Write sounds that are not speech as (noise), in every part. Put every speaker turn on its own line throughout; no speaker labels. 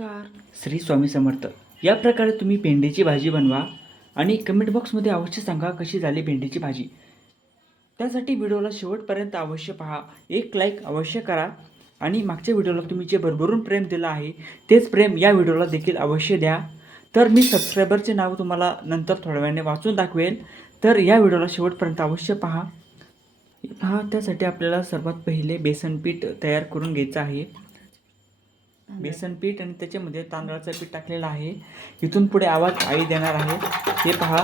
नमस्कार. श्री स्वामी समर्थ. या प्रकारे तुम्ही भेंडीची भाजी बनवा आणि कमेंट बॉक्समध्ये अवश्य सांगा कशी झाली भेंडीची भाजी. त्यासाठी व्हिडिओला शेवटपर्यंत अवश्य पहा. एक लाईक अवश्य करा आणि मागच्या व्हिडिओला तुम्ही जे भरभरून प्रेम दिलं आहे तेच प्रेम या व्हिडिओला देखील अवश्य द्या. तर मी सबस्क्रायबरचे नाव तुम्हाला नंतर थोड्या वेळाने वाचून दाखवेल तर या व्हिडिओला शेवटपर्यंत अवश्य पहा. पहा त्यासाठी आपल्याला सर्वात पहिले बेसन पीठ तयार करून घ्यायचं आहे. बेसन पीठ आणि त्याच्यामध्ये तांदळाचं पीठ टाकलेलं आहे. इथून पुढे आवाज आई देणार आहे. हे पहा.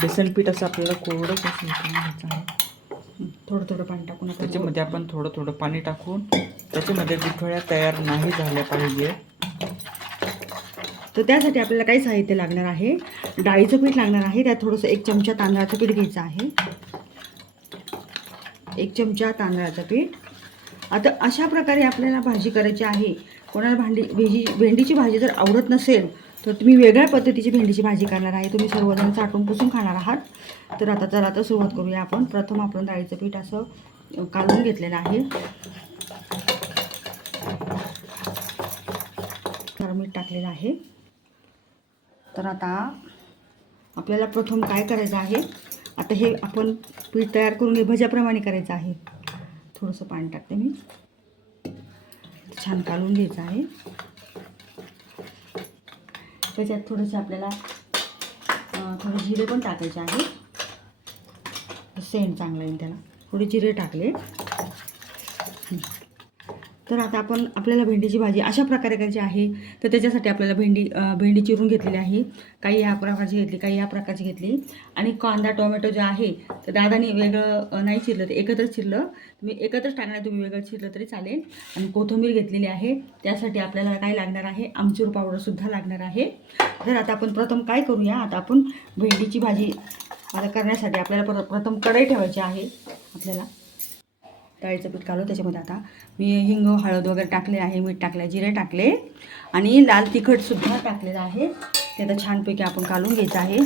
बेसन पीठ असं आपल्याला हे करून घ्यायचं आहे
थोडं थोडं पाणी टाकून
त्याच्यामध्ये आपण थोडं थोडं पाणी टाकून त्याच्यामध्ये गुठळ्या तयार नाही झाल्या पाहिजे.
तर त्यासाठी आपल्याला काही साहित्य लागणार आहे. डाळीचं पीठ लागणार आहे. त्यात थोडंसं एक चमचा तांदळाचं पीठ घ्यायचं आहे. एक चमचा तांदळाचं पीठ. आता अशा प्रकारे आपल्याला भाजी करायची आहे. कोणाला भांडी भेजी भेंडीची भाजी जर आवडत नसेल तर तुम्ही वेगळ्या पद्धतीची भेंडीची भाजी करणार आहे. तुम्ही सर्वजण चाटून पुसून खाणार आहात. तर आता चला आता सुरुवात करूया आपण. प्रथम आपण डाळीचं पीठ असं काढून घेतलेलं आहे. मीठ टाकलेलं आहे. तर आता आपल्याला प्रथम काय करायचं आहे? आता हे आपण पीठ तयार करून हे भज्याप्रमाणे करायचं आहे. थोडंसं पाणी टाकते मी. छान काढून घ्यायचं आहे. त्याच्यात थोडंसं आपल्याला थोडं थोडे जिरे पण टाकायचे आहे. सेंट चांगला येईल त्याला. थोडे जिरे टाकले. तर आता आपण आपल्याला भेंडीची भाजी अशा प्रकारे करायची आहे. तर त्याच्यासाठी आपल्याला भेंडी भेंडी चिरून घेतलेली आहे. काही या प्रकारची घेतली काही या प्रकारची घेतली. आणि कांदा टोमॅटो जे आहे तर दादाने वेगळं नाही चिरलं तर एकत्रच चिरलं. तुम्ही एकत्रच टाकणार तुम्ही वेगळं चिरलं तरी चालेल. आणि कोथिंबीर घेतलेली आहे. त्यासाठी आपल्याला काय लागणार आहे? आमचूर पावडरसुद्धा लागणार आहे. तर आता आपण प्रथम काय करूया? आता आपण भेंडीची भाजी आता करण्यासाठी आपल्याला प्रथम कढई ठेवायची आहे. आपल्याला डाळीचं पीठ काढू त्याच्यामध्ये आता मी हिंग हळद वगैरे टाकले आहे मीठ टाकले जिरे टाकले. आणि लाल तिखटसुद्धा टाकलेलं आहे. ते आता छानपैकी आपण काढून घ्यायचं आहे.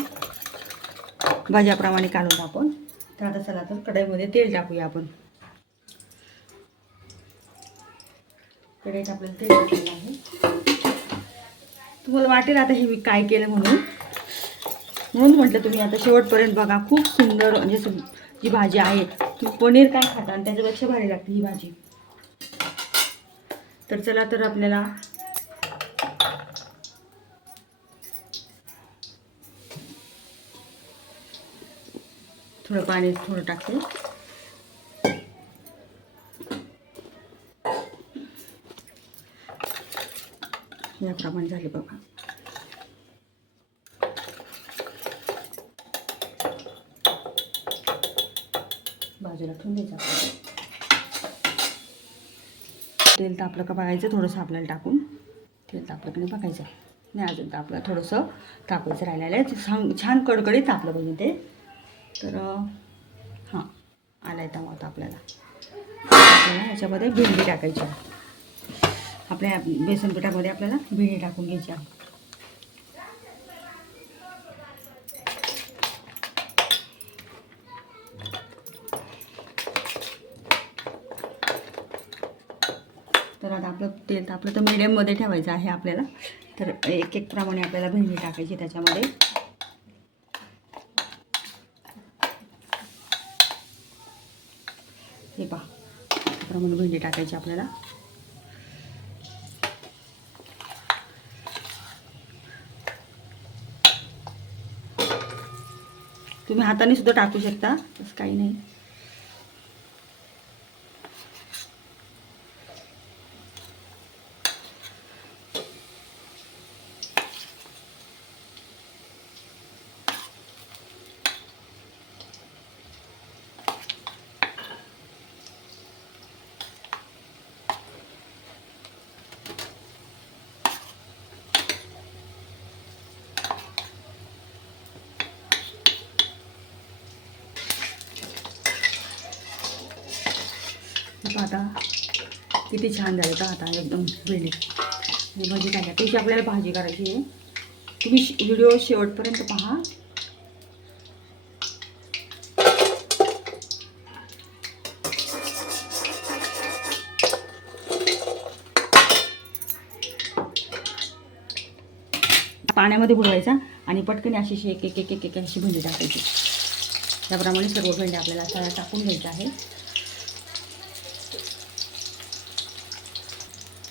भाज्याप्रमाणे काढून आपण. तर आता चला तर कढईमध्ये तेल टाकूया आपण. कढईत आपल्याला तेल टाकलेलं आहे. तुम्हाला वाटेल आता हे मी काय केलं म्हणून. म्हणून म्हटलं तुम्ही आता शेवटपर्यंत बघा. खूप सुंदर म्हणजे ही जी भाजी आहे तू पनीर काय खाता? आणि त्याच्यापेक्षा भारी लागते ही भाजी. तर चला तर आपल्याला थोडं पाणी थोडं टाकते. याप्रमाणे झाले बघा. बाजूला ठेवून द्यायचं आपल्याला तेल तापलं का बघायचं थोडंसं आपल्याला टाकून. तेल तापलं की नाही बघायचं. नाही अजून तापलं थोडंसं तापायचं राहिलेलं आहे. छान छान कडकडीत तापलं पाहिजे ते. तर हां आला आहे तवा आता आपल्याला आपल्याला याच्यामध्ये भेंडी टाकायची आहे. आपल्या बेसन पिठामध्ये आपल्याला भेंडी टाकून घ्यायची तर आता आपलं तेल आपलं तर मिडियममध्ये ठेवायचं आहे आपल्याला. तर एक एक प्रमाणे आपल्याला भेंडी टाकायची त्याच्यामध्ये. हे पहा त्याप्रमाणे भेंडी टाकायची आपल्याला. तुम्ही हाताने सुद्धा टाकू शकता तसं काही नाही. बघा आता किती छान झालं का आता एकदम भेंडी आणि भजी काय त्याची आपल्याला भाजी करायची आहे. तुम्ही व्हिडिओ शेवटपर्यंत पहा. पाण्यामध्ये बुडवायचा आणि पटकन अशी एक एक एक एक अशी भेंडी टाकायची. त्याप्रमाणे सर्व भेंडी आपल्याला टाकून घ्यायची आहे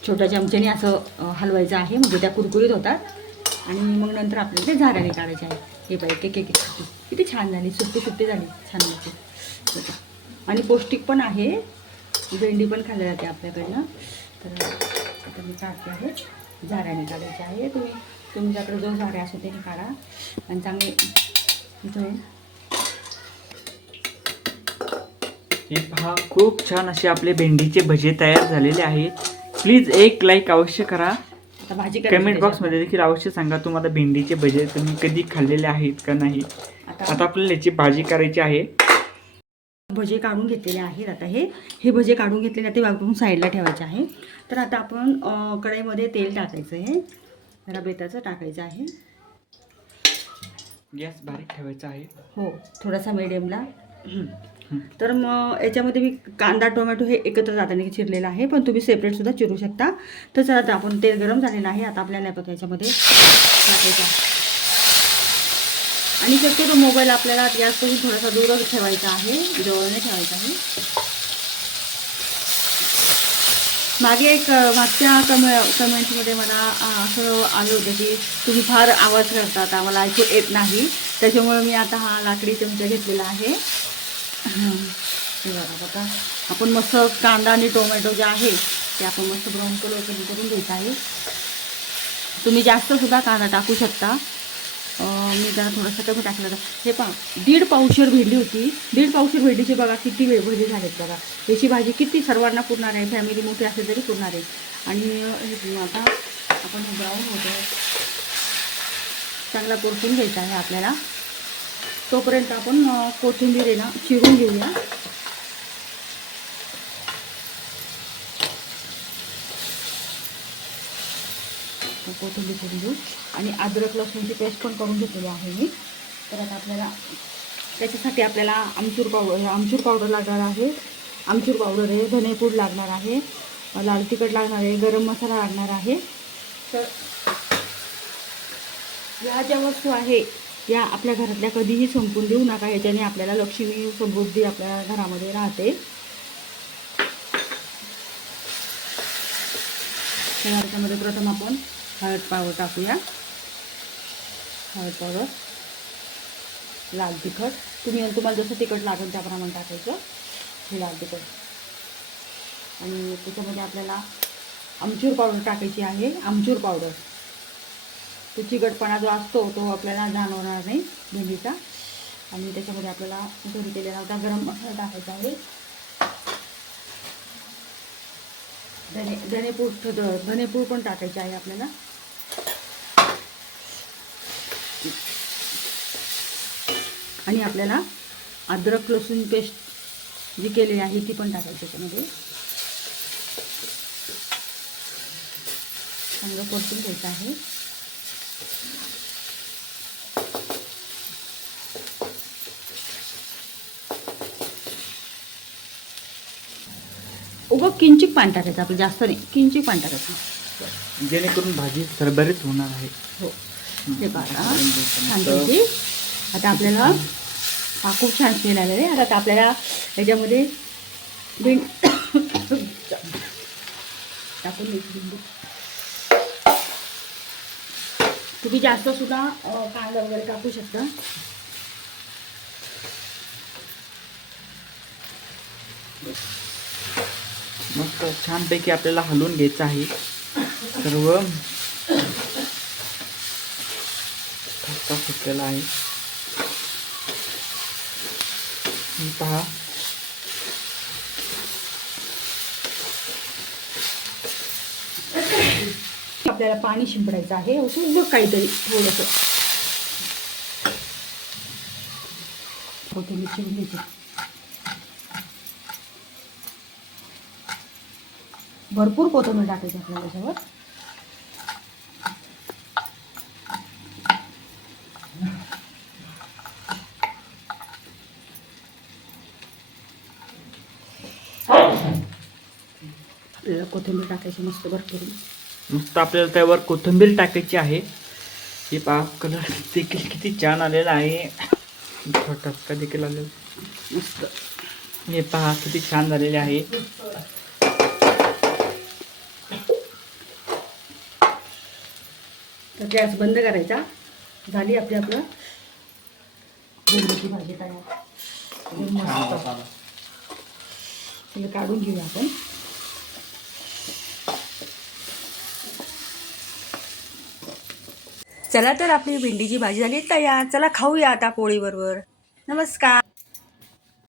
छोट्या चमच्याने असं हलवायचं आहे. म्हणजे त्या कुरकुरीत होतात. आणि मग नंतर आपल्याला ते झाडाने काढायचे आहे. हे पाहिजे एक एक किती छान झाली. सुट्टी सुट्टी झाली. छान झाली. आणि पौष्टिक पण आहे. भेंडी पण खाल्ली जाते आपल्याकडनं. तर आता मी काढते आहे. झाऱ्याने काढायचे आहे. तुम्ही तुमच्याकडे जो झाडे असो ते काढा. आणि चांगले इथं
हे पहा खूप छान असे आपले भेंडीचे भजे तयार झालेले आहेत. प्लीज एक लाईक अवश्य करा.
आता भाजी करायची
कमेंट
त्याच्यात.
बॉक्समध्ये देखील अवश्य सांगा तुम्हाला भेंडीचे भजे तुम्ही कधी खाल्लेले आहेत का नाही.
आता
आता आपल्याला याची भाजी करायची आहे.
भजे काढून घेतलेले आहेत. आता हे हे भजे काढून घेतलेले आहेत ते वापरून साईडला ठेवायचे आहे. तर आता आपण अं, कढईमध्ये तेल टाकायचं आहे. जरा बेताचं टाकायचं आहे.
गॅस बारीक ठेवायचा आहे.
हो थोडासा मिडियमला (clears throat) तर मग याच्यामध्ये मी कांदा टोमॅटो हे एकत्र जाताना चिरलेलं आहे पण तुम्ही सेपरेटसुद्धा चिरू शकता. तर चला आता आपण तेल गरम झालेलं आहे. आता आपल्याला आपण याच्यामध्ये टाकायचं आणि शक्यतो मोबाईल आपल्याला गॅसपासून थोडासा दूरच ठेवायचा आहे जवळ नाही ठेवायचा आहे. मागे एक मागच्या कमे कमेंट्समध्ये मला असं आलं होतं की तुम्ही फार आवाज करतात आम्हाला ऐकू येत नाही. त्याच्यामुळे मी आता हा लाकडी चमचा घेतलेला आहे. ते बघा आता आपण मस्त कांदा आणि टोमॅटो जे आहे ते आपण मस्त ब्राऊन कलर कधी करून घ्यायचं आहे. तुम्ही जास्तसुद्धा कांदा टाकू शकता. मी जरा थोडंसं कमी टाकलं तर हे पहा दीड पावशेर भेंडी होती. दीड पावशेर भेंडीची बघा किती वेळ भजी झालेत बघा. याची भाजी किती सर्वांना पुरणार आहे फॅमिली मोठी असेल तरी पुरणार आहे. आणि हे आता आपण हे ब्राऊन होतो चांगला परतून घ्यायचा आहे आपल्याला. तोपर्यंत आपण कोथिंबीर आहे ना चिरून घेऊया. कोथिंबीर करून घेऊ. आणि अद्रक लसूणची पेस्ट पण करून घेतलेली आहे मी. तर आता आपल्याला त्याच्यासाठी आपल्याला आमचूर पावडर आमचूर पावडर लागणार आहे. आमचूर पावडर आहे धनेपूड लागणार आहे लाल तिखट लागणार आहे गरम मसाला लागणार आहे. तर ह्या ज्या वस्तू आहे या आपल्या घरातल्या कधीही संपून देऊ नका ह्याच्याने आपल्याला लक्ष्मी समृद्धी आपल्या घरामध्ये राहते. तर प्रथम आपण हळद पावडर टाकूया. हळद पावडर लाल तिखट. तुम्ही तुम्हाला जसं तिखट लागेल त्याप्रमाणे टाकायचं हे लाल तिखट. आणि त्याच्यामध्ये आपल्याला आमचूर पावडर टाकायची आहे आमचूर पावडर. तो चिकटपणा जो असतो तो आपल्याला जाणवणार नाही भेंडीचा. आणि त्याच्यामध्ये आपल्याला घरी केलेला होता गरम मसाला टाकायचा आहे. धने धनेपूड ध- धनेपूड पण टाकायचे आहे आपल्याला. आणि आपल्याला अद्रक लसूण पेस्ट जी केलेली आहे ती पण टाकायची त्याच्यामध्ये. चांगलं परतून घ्यायचं आहे. उगं किंचित पाणी टाकायचं आपलं जास्त नाही किंचित पाणी टाकायचं
जेणेकरून भाजी सरभरीत होणार आहे.
हो. हे पहा छानपैकी आता आपल्याला हा खूप छान स्मेल आलेला आहे. आता आपल्याला याच्यामध्ये भेंड टाकून द्यायची तुम्ही जास्त सुद्धा कांदा वगैरे टाकू शकता.
मस्त छानपैकी आपल्याला हलवून घ्यायचं आहे. सर्व फुटलेला आहे. पहा.
आपल्याला पाणी शिंपडायचं आहे. असं बघ काहीतरी थोडंसं. हो, कोथिंबीर चिरून भरपूर कोथिंबीर टाकायची आपल्याला त्याच्यावर आपल्याला कोथिंबीर टाकायची मस्त भरपूर.
नुसतं आपल्याला त्यावर कोथिंबीर टाकायची आहे. हे पहा कलर देखील किती छान आलेला आहे. छोटा देखील आलेला.
मस्त.
हे पहा किती छान झालेले आहे.
तर गॅस बंद करायचा झाली आपली आपलं. भेंडीची भाजी तयार. काढून घेऊया आपण. चला तर आपली भेंडीची भाजी झाली तयार. चला खाऊया आता पोळीबरोबर. नमस्कार.